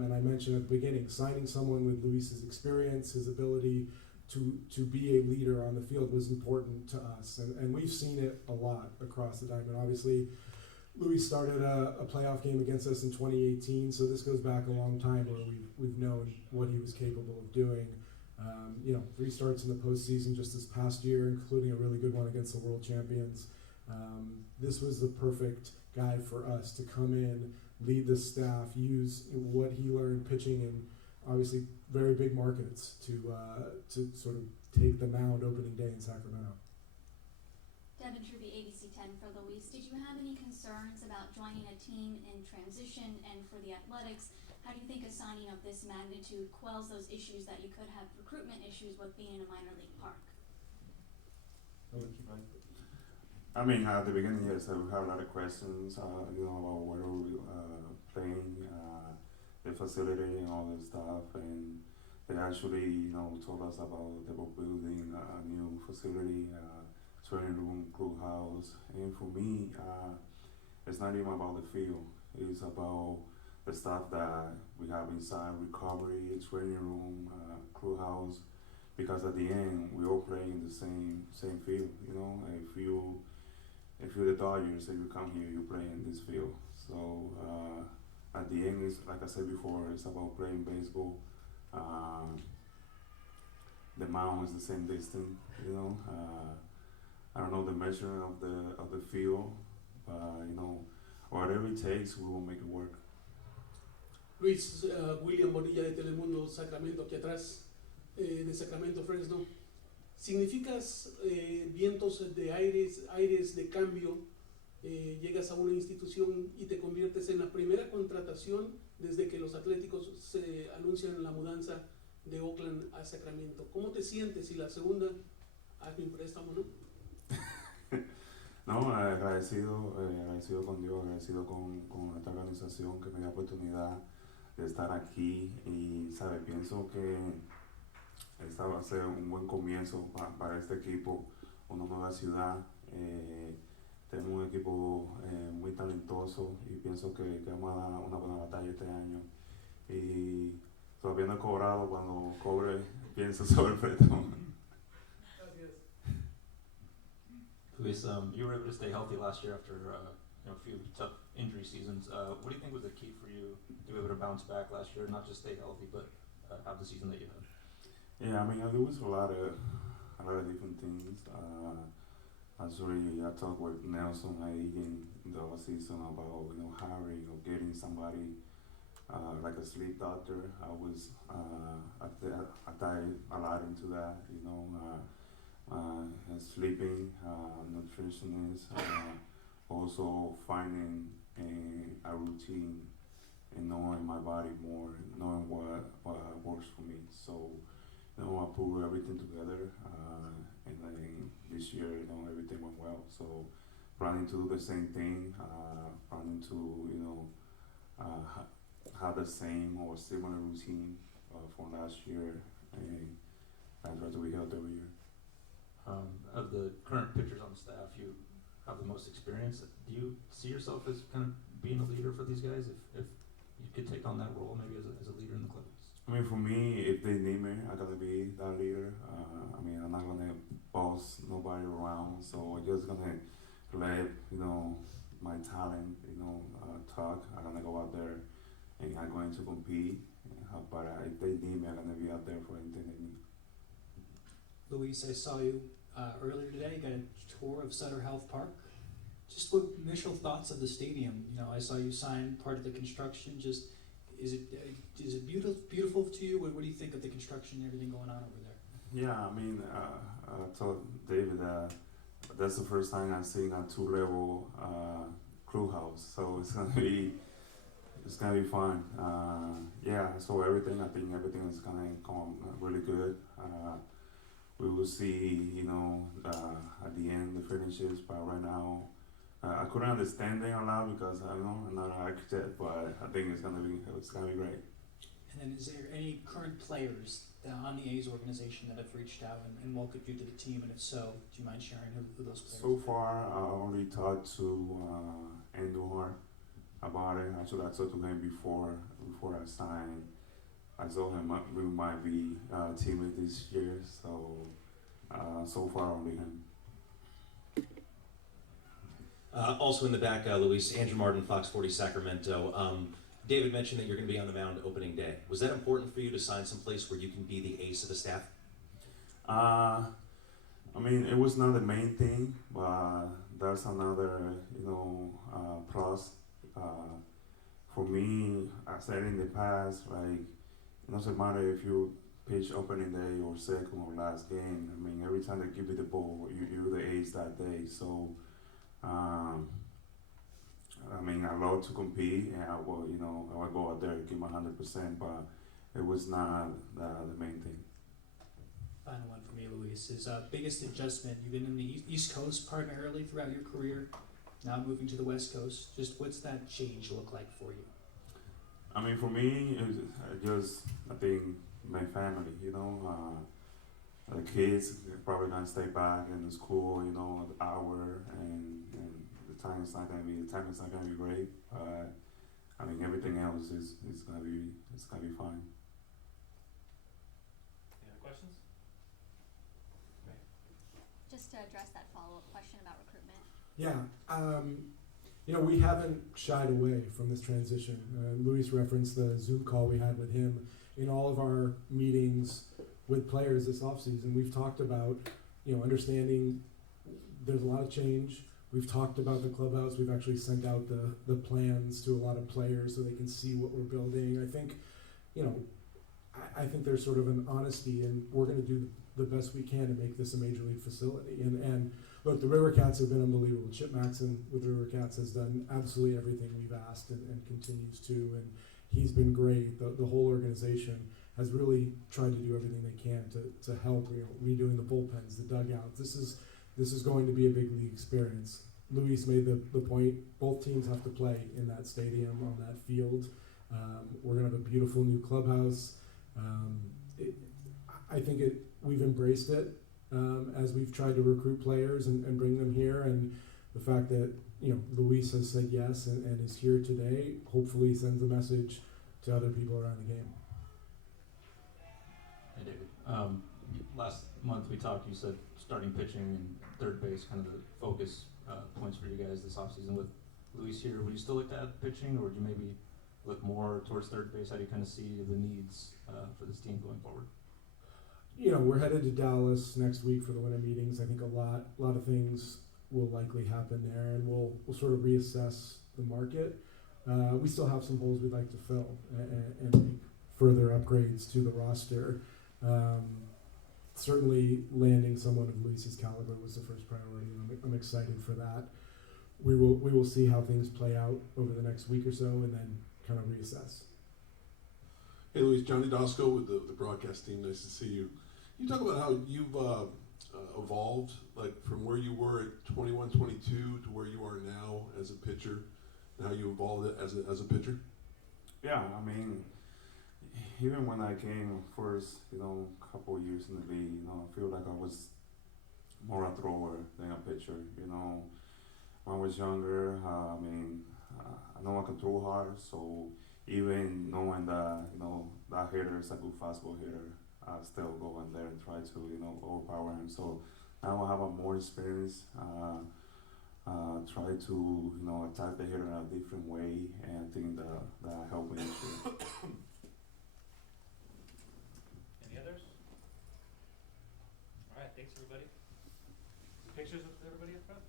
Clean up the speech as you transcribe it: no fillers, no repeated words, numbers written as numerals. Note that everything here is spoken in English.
And I mentioned at the beginning, signing someone with Luis's experience, his ability to be a leader on the field was important to us. And we've seen it a lot across the diamond. Obviously, Luis started a playoff game against us in 2018, so this goes back a long time where we've known what he was capable of doing. 3 starts in the postseason just this past year, including a really good one against the world champions. This was the perfect guy for us to come in, lead the staff, use what he learned pitching in obviously very big markets to sort of take the mound opening day in Sacramento. Devin Truby, ABC 10 for Luis. Did you have any concerns about joining a team in transition? And for the Athletics, how do you think a signing of this magnitude quells those issues that you could have recruitment issues with being in a minor league park? I mean, at the beginning, yes, we had a lot of questions, about where we playing, the facility and all this stuff, and they actually, told us about they were building a new facility, training room, clubhouse, and for me, it's not even about the field. It's about the stuff that we have inside, recovery, training room, clubhouse, because at the end, we all play in the same field, If you're the Dodgers and you come here, you play in this field. So at the end, it's, like I said before, it's about playing baseball. The mound is the same distance, I don't know the measurement of the field, but whatever it takes, we will make it work. Luis, William Bonilla de Telemundo, Sacramento, aquí atrás, de Sacramento, Fresno. Significas vientos de aires de cambio, llegas a una institución y te conviertes en la primera contratación desde que los Atléticos se anuncian la mudanza de Oakland a Sacramento. ¿Cómo te sientes? Y la segunda, hazme un préstamo, ¿no? No, agradecido con Dios, agradecido con esta organización que me da la oportunidad de estar aquí y, pienso que esta va a ser un buen comienzo para este equipo, una nueva ciudad. Tenemos un equipo muy talentoso y pienso que vamos a dar una buena batalla este año. Y todavía no he cobrado, cuando cobre pienso sobre el préstamo. Luis, you were able to stay healthy last year after a few tough injury seasons. What do you think was the key for you to be able to bounce back last year, not just stay healthy, but have the season that you had? Yeah, I mean, there was a lot of different things. Actually, I talked with Nelson in the offseason about hiring or getting somebody like a sleep doctor. I dive a lot into that. Sleeping, nutritionist, also finding a routine and knowing my body more, knowing what works for me. So. I put everything together, and then this year, everything went well. So, planning to do the same thing, planning to, have the same or similar routine from last year, and I try to be healthy every year. Of the current pitchers on the staff, you have the most experience. Do you see yourself as kind of being a leader for these guys? If you could take on that role, maybe as a leader in the club? I mean, for me, if they need me, I'm gonna be that leader. I'm not gonna boss nobody around, so I'm just gonna let my talent, talk. I'm gonna go out there and I'm going to compete. But if they need me, I'm gonna be out there for anything they need. Luis, I saw you earlier today. You got a tour of Sutter Health Park. Just what initial thoughts of the stadium? I saw you sign part of the construction. Just is it beautiful to you? What do you think of the construction and everything going on over there? Yeah, I mean, I told David that's the first time I've seen a 2-level clubhouse, so it's gonna be fun. Yeah, so I think everything is gonna come really good. We will see, at the end the finishes, but right now I couldn't understand them a lot because I'm not an architect, but I think it's gonna be great. And then, is there any current players on the A's organization that have reached out and welcomed you to the team? And if so, do you mind sharing who those players So far, I only talked to Andujar. about it. Actually, I talked to him before I signed. I told him we might be teammates this year, so so far only him. Also in the back, Luis, Andrew Martin, Fox 40 Sacramento. David mentioned that you're going to be on the mound opening day. Was that important for you to sign someplace where you can be the ace of the staff? I mean, it was not the main thing, but that's another, plus. For me, I said in the past, like, it doesn't matter if you pitch opening day or second or last game. I mean, every time they give you the ball, you're the ace that day. So, I mean, I love to compete, and I will go out there and give my 100%, but it was not the main thing. Final one for me, Luis, is biggest adjustment. You've been in the East Coast primarily throughout your career, now moving to the West Coast. Just what's that change look like for you? I mean, for me, it's just, I think, my family, the kids probably gonna stay back in the school, an hour, and the time is not gonna be great, but I mean, everything else is gonna be fine. Any other questions? Just to address that follow-up question about recruitment. Yeah, we haven't shied away from this transition. Luis referenced the Zoom call we had with him. In all of our meetings with players this offseason, we've talked about, understanding there's a lot of change. We've talked about the clubhouse. We've actually sent out the plans to a lot of players so they can see what we're building. I think, I think there's sort of an honesty, and we're going to do the best we can to make this a major league facility. And look, the River Cats have been unbelievable. Chip Maxon with the River Cats has done absolutely everything we've asked and continues to, and he's been great. The whole organization has really tried to do everything they can to help, redoing the bullpens, the dugouts. This is going to be a big league experience. Luis made the point, both teams have to play in that stadium, on that field. We're going to have a beautiful new clubhouse. I think we've embraced it as we've tried to recruit players and bring them here, and the fact that Luis has said yes and is here today hopefully sends a message to other people around the game. Hey David, last month we talked, you said starting pitching and third base kind of the focus points for you guys this offseason. With Luis here, would you still like to add pitching, or would you maybe look more towards third base? How do you kind of see the needs for this team going forward? We're headed to Dallas next week for the winter meetings. I think a lot of things will likely happen there, and we'll sort of reassess the market. We still have some holes we'd like to fill and make further upgrades to the roster. Certainly landing someone of Luis's caliber was the first priority, and I'm excited for that. We will see how things play out over the next week or so, and then kind of reassess. Hey Luis, Johnny Dosco with the broadcast team. Nice to see you. Can you talk about how you've evolved, like from where you were at 21, 22 to where you are now as a pitcher, and how you evolved it as a pitcher? Yeah, I mean, even when I came first, couple years in the league, I feel like I was more a thrower than a pitcher. When I was younger, I know I can throw hard, so even knowing that, that hitter is a good fastball hitter, I still go in there and try to, overpower him. So now I have a more experience, try to, attack the hitter in a different way, and I think that helped me this year. Any others? All right, thanks everybody. Pictures with everybody in front?